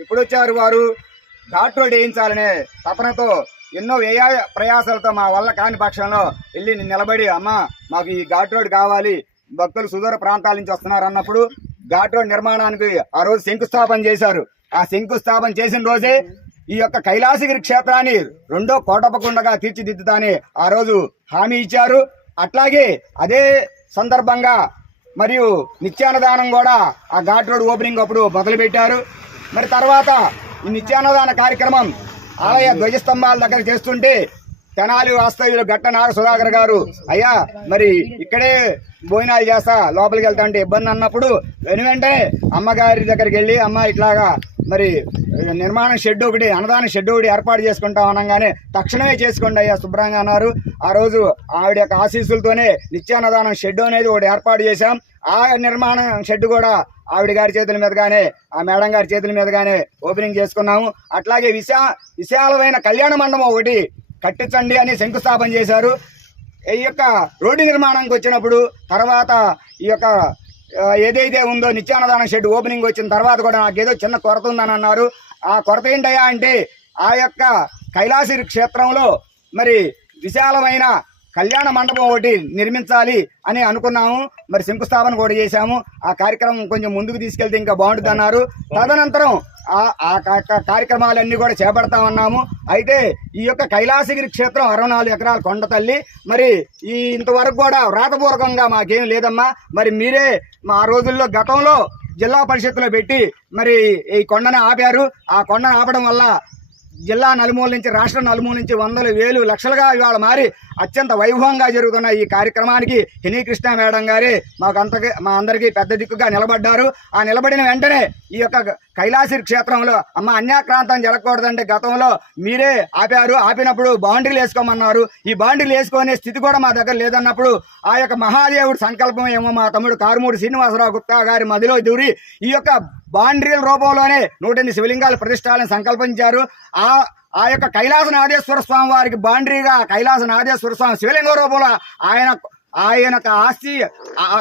ఇప్పుడొచ్చారు వారు ఘాట్ రోడ్ వేయించాలనే తపనతో ఎన్నో వ్యయ ప్రయాసాలతో మా వల్ల కాని పక్షంలో వెళ్ళి నిలబడి అమ్మ మాకు ఈ ఘాట్ రోడ్ కావాలి, భక్తులు సుదూర ప్రాంతాల నుంచి వస్తున్నారు అన్నప్పుడు ఘాట్ రోడ్ నిర్మాణానికి ఆ రోజు శంకుస్థాపన చేశారు. ఆ శంకుస్థాపన చేసిన రోజే ఈ యొక్క కైలాసగిరి క్షేత్రాన్ని రెండో కోటపకుండగా తీర్చిదిద్దుతాని ఆ రోజు హామీ ఇచ్చారు. అట్లాగే అదే సందర్భంగా మరియు నిత్యాన్నదానం కూడా ఆ ఘాట్ రోడ్ ఓపెనింగ్ అప్పుడు మొదలుపెట్టారు. మరి తర్వాత ఈ నిత్యాన్నదాన కార్యక్రమం ఆలయ ధ్వజస్తంభాల దగ్గర చేస్తుంటే తెనాలి వాస్తవ్యులు గట్ట నాగ సుధాకర్ గారు అయ్యా మరి ఇక్కడే భోజనాలు చేస్తా లోపలికి వెళ్తా అంటే ఇబ్బంది అన్నప్పుడు వెంటనే అమ్మగారి దగ్గరికి వెళ్ళి అమ్మ ఇట్లాగా మరి నిర్మాణం షెడ్ ఒకటి అన్నదాన షెడ్ ఒకటి ఏర్పాటు చేసుకుంటాం అనగానే తక్షణమే చేసుకోండి అయ్యా శుభ్రంగా అన్నారు. ఆ రోజు ఆవిడ యొక్క ఆశీస్సులతోనే నిత్యాన్నదానం షెడ్ అనేది ఒకటి ఏర్పాటు చేశాం. ఆ నిర్మాణం షెడ్ కూడా ఆవిడ గారి చేతుల మీదుగానే ఆ మేడం గారి చేతుల మీదుగానే ఓపెనింగ్ చేసుకున్నాము. అట్లాగే విశాలమైన కళ్యాణ మండపం ఒకటి కట్టించండి అని శంకుస్థాపన చేశారు. ఈ యొక్క రోడ్డు నిర్మాణానికి వచ్చినప్పుడు తర్వాత ఈ యొక్క ఏదైతే ఉందో నిత్యాన్నదానం షెడ్ ఓపెనింగ్ వచ్చిన తర్వాత కూడా నాకేదో చిన్న కొరత ఉందని అన్నారు. ఆ కొరత ఏంటయ్యా అంటే ఆ యొక్క కైలాసగిరి క్షేత్రంలో మరి విశాలమైన కళ్యాణ మండపం ఒకటి నిర్మించాలి అని అనుకున్నాము. మరి శంకుస్థాపన కూడా చేశాము. ఆ కార్యక్రమం కొంచెం ముందుకు తీసుకెళ్తే ఇంకా బాగుంటుంది అన్నారు. తదనంతరం ఆ కార్యక్రమాలన్నీ కూడా చేపడతామన్నాము. అయితే ఈ యొక్క కైలాసగిరి క్షేత్రం 64 ఎకరాల కొండ తల్లి. మరి ఇంతవరకు కూడా వ్రాతపూర్వకంగా మాకేం లేదమ్మా. మరి మీరే మా రోజుల్లో గతంలో జిల్లా పరిషత్తులో పెట్టి మరి ఈ కొండను ఆపారు. ఆ కొండను ఆపడం వల్ల జిల్లా నలుమూల నుంచి రాష్ట్రం నలుమూల నుంచి వందలు వేలు లక్షలుగా ఇవాళ మారి అత్యంత వైభవంగా జరుగుతున్న ఈ కార్యక్రమానికి హినీకృష్ణ మేడం గారే మా అందరికీ పెద్ద దిక్కుగా నిలబడ్డారు. ఆ నిలబడిన వెంటనే ఈ యొక్క కైలాసగిరి క్షేత్రంలో అమ్మ అన్యాక్రాంతం జరగకూడదంటే గతంలో మీరే ఆపారు. ఆపినప్పుడు బౌండరీలు వేసుకోమన్నారు. ఈ బౌండరీలు వేసుకునే స్థితి కూడా మా దగ్గర లేదన్నప్పుడు ఆ యొక్క మహాదేవుడి సంకల్పం ఏమో మా తమ్ముడు కారుమూడి శ్రీనివాసరావు గుప్తా గారి మదిలో దూరి ఈ యొక్క బౌండరీల రూపంలోనే 108 శివలింగాల ప్రతిష్టాలను సంకల్పించారు. ఆ యొక్క కైలాసనాథేశ్వర స్వామి వారికి బౌండరీగా కైలాసనాథేశ్వర స్వామి శివలింగ రూపంలో ఆయన ఆస్తి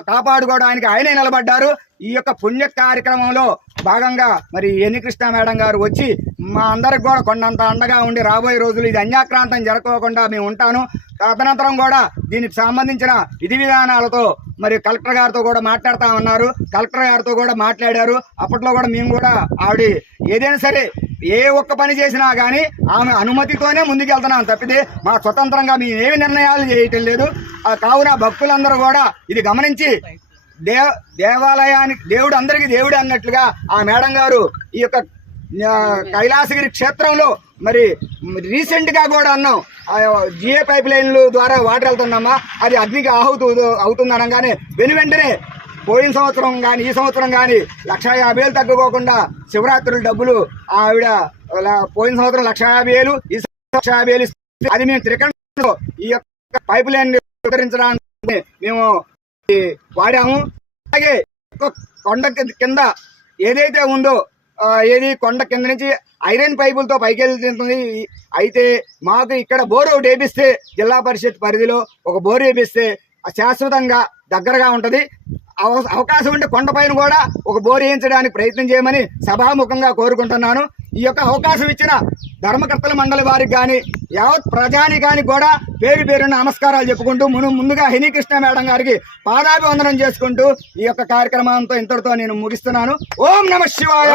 కాపాడుకోవడానికి ఆయనే నిలబడ్డారు. ఈ యొక్క పుణ్య కార్యక్రమంలో భాగంగా మరి హినీకృష్ణ మేడం గారు వచ్చి మా అందరికి కూడా కొండంత అండగా ఉండి రాబోయే రోజులు ఇది అన్యాక్రాంతం జరగకుండా మేము ఉంటాను. తదనంతరం కూడా దీనికి సంబంధించిన విధి విధానాలతో మరి కలెక్టర్ గారితో కూడా మాట్లాడుతూ ఉన్నారు. కలెక్టర్ గారితో కూడా మాట్లాడారు. అప్పట్లో కూడా మేము కూడా ఆవిడ ఏదైనా సరే ఏ ఒక్క పని చేసినా కానీ ఆమె అనుమతితోనే ముందుకెళ్తున్నాం తప్పితే మా స్వతంత్రంగా మేము ఏమి నిర్ణయాలు చేయటం లేదు. కావున భక్తులందరూ కూడా ఇది గమనించి దేవాలయానికి దేవుడు అందరికీ దేవుడు అన్నట్లుగా ఆ మేడం గారు ఈ యొక్క కైలాసగిరి క్షేత్రంలో మరి రీసెంట్ గా కూడా అన్నాం జిఏ పైప్ లైన్లు ద్వారా వాటర్ వెళ్తున్నామా అది అగ్నికి అవుతుంది అనగానే వెంటనే పోయిన సంవత్సరం కానీ ఈ సంవత్సరం కానీ 150,000 తగ్గుకోకుండా శివరాత్రుల డబ్బులు ఆవిడ పోయిన సంవత్సరం 150,000 ఈ 150,000 అది మేము త్రికంఠంలో ఈ యొక్క పైప్ లైన్ వితరించడానికి మేము వాడాము. అలాగే కొండ కింద ఏదైతే ఉందో కొండ కింద నుంచి ఐరన్ పైపులతో పైకి వెళ్తుంది. అయితే మాకు ఇక్కడ బోరు ఒకటి వేపిస్తే జిల్లా పరిషత్ పరిధిలో ఒక బోరు వేపిస్తే శాశ్వతంగా దగ్గరగా ఉంటది. అవకాశం ఉంటే కొండపైన కూడా ఒక బోరు వేయించడానికి ప్రయత్నం చేయమని సభాముఖంగా కోరుకుంటున్నాను. ఈ యొక్క అవకాశం ఇచ్చిన ధర్మకర్తల మండలి వారికి కానీ యావత్ ప్రజానికానికి కూడా పేరు పేరున నమస్కారాలు చెప్పుకుంటూ ముందుగా హినీకృష్ణ మేడం గారికి పాదాభివందనం చేసుకుంటూ ఈ యొక్క కార్యక్రమంతో ఇంతటితో నేను ముగిస్తున్నాను. ఓం నమః శివాయ.